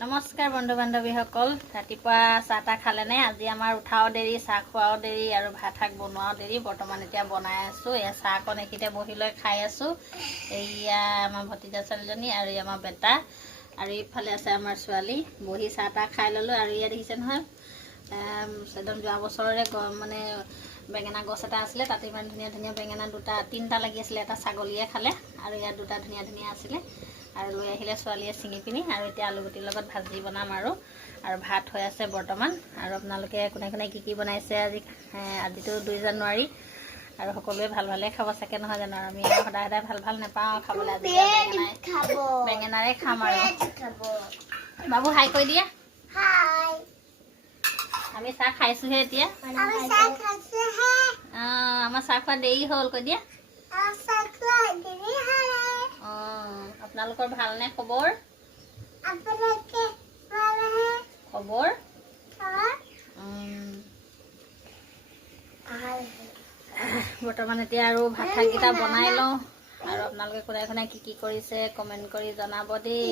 নমস্কাৰ বন্ধু বান্ধৱীসকল, ৰাতিপুৱা চাহ তাহ খালে নে? আজি আমাৰ উঠাও দেৰি, চাহ খোৱাও দেৰি আৰু ভাত শাক বনোৱাও দেৰি। বৰ্তমান এতিয়া বনাই আছোঁ। এয়া চাহকণ এইখিনিতে বহি লৈ খাই আছোঁ। এয়া আমাৰ ভতিজা ছোৱালীজনী আৰু আমাৰ বেটা, আৰু ইফালে আছে আমাৰ ছোৱালী। বহি চাহ তাহ খাই ল'লোঁ। আৰু ইয়াত দেখিছে নহয়, একদম যোৱা বছৰৰে মানে বেঙেনা গছ এটা আছিলে, তাতে ইমান ধুনীয়া ধুনীয়া বেঙেনা তিনিটা লাগি আছিলে। এটা ছাগলীয়ে খালে আৰু ইয়াত দুটা ধুনীয়া ধুনীয়া আছিলে আৰু লৈ আহিলে ছোৱালীয়ে ছিঙি পিনি। আৰু এতিয়া আলুগুটিৰ লগত ভাজি বনাম আৰু ভাত হৈ আছে বৰ্তমান। আৰু আপোনালোকে কোনে কোনে কি কি বনাইছে আজিতো 2 জানুৱাৰী, আৰু সকলোৱে ভাল ভালে খাব চাগে, নহয় জানো? আমি সদায় সদায় ভাল ভাল নাপাওঁ খাবলৈ। আজি বেঙেনাৰে খাম আৰু। বাবু হাই কৈ দিয়া। আমি চাহ খাইছোহে এতিয়া। আমাৰ চাহ খোৱা দেৰি হ'ল, কৈ দিয়া। আপোনালোকৰ ভালনে খবৰ? খবৰ বৰ্তমান এতিয়া আৰু ভাত শাককেইটা বনাই লওঁ। আৰু আপোনালোকে কোনে কোনে কি কি কৰিছে কমেণ্ট কৰি জনাব দেই।